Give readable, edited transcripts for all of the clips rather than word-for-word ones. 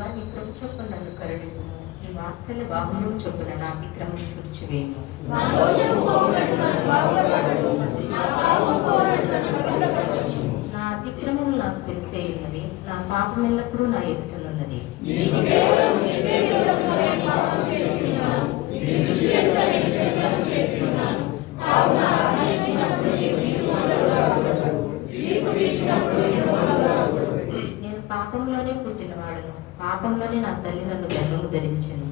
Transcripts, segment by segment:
దేవా, నీ కృప చొప్పున నన్ను కరుణింపుము. నీ వాత్సల్య బాహుళ్యం చొప్పున నా అతిక్రమం తుడిచివేయుము. నా అతిక్రమం నాకు తెలిసే ఉన్నవి, నా పాపం ఎల్లప్పుడూ నా ఎదుటనున్నది. నేను పాపంలోనే పుట్టినవాడను, పాపంలోనే నా తల్లి నన్ను గర్భము ధరించెను.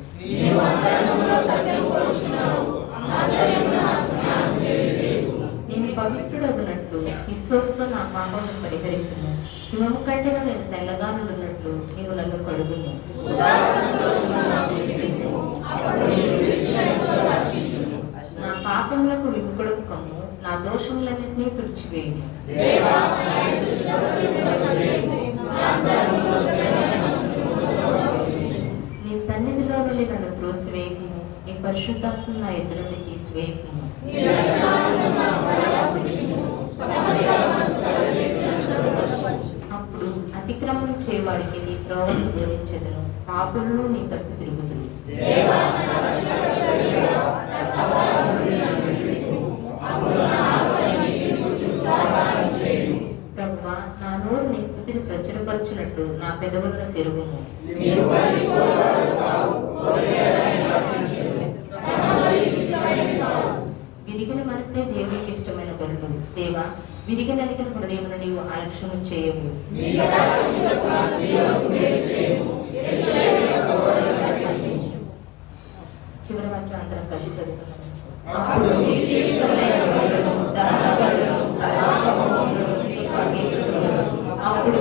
నేను పవిత్రుడగునట్లు హిస్సోపుతో నా పాపమును పరిహరింపుము. హిమము కంటేను నేను తెల్లగా నుండునట్లు నీవు నన్ను కడుగుము. నా పాపములకు విముఖుడవు కమ్ము, నా దోషములన్నింటినీ తుడిచివేయుము. నీ సన్నిధిలో నుండి నన్ను త్రోసివేయకుము, నీ పరిశుద్ధాత్మ నా ఎదురు నుండి తీసివేయకుము. అప్పుడు అతిక్రమణ చేయవారికి నీ త్రోవను బోధించెదను, పాపులను నీ తట్టు తిరుగుదురు. ప్రభువా, నా నోరు నీ స్తుతిని ప్రచురపరచునట్లు నా పెదవులను తెరుగుము. విరిగిన మనసే దేవునికి ఇష్టమైన బలులు. దేవా, విరిగి నలిగిన హృదయమును నీవు అలక్ష్యము చేయవు. చివరి వాక్యం అందరం కలిసి చదువుకున్నాము. అప్పుడు నీతియుక్తములైన బలులను, దహన బలులను, సర్వాంగ హోమములను నీకు అంగీకృతములను. అప్పుడు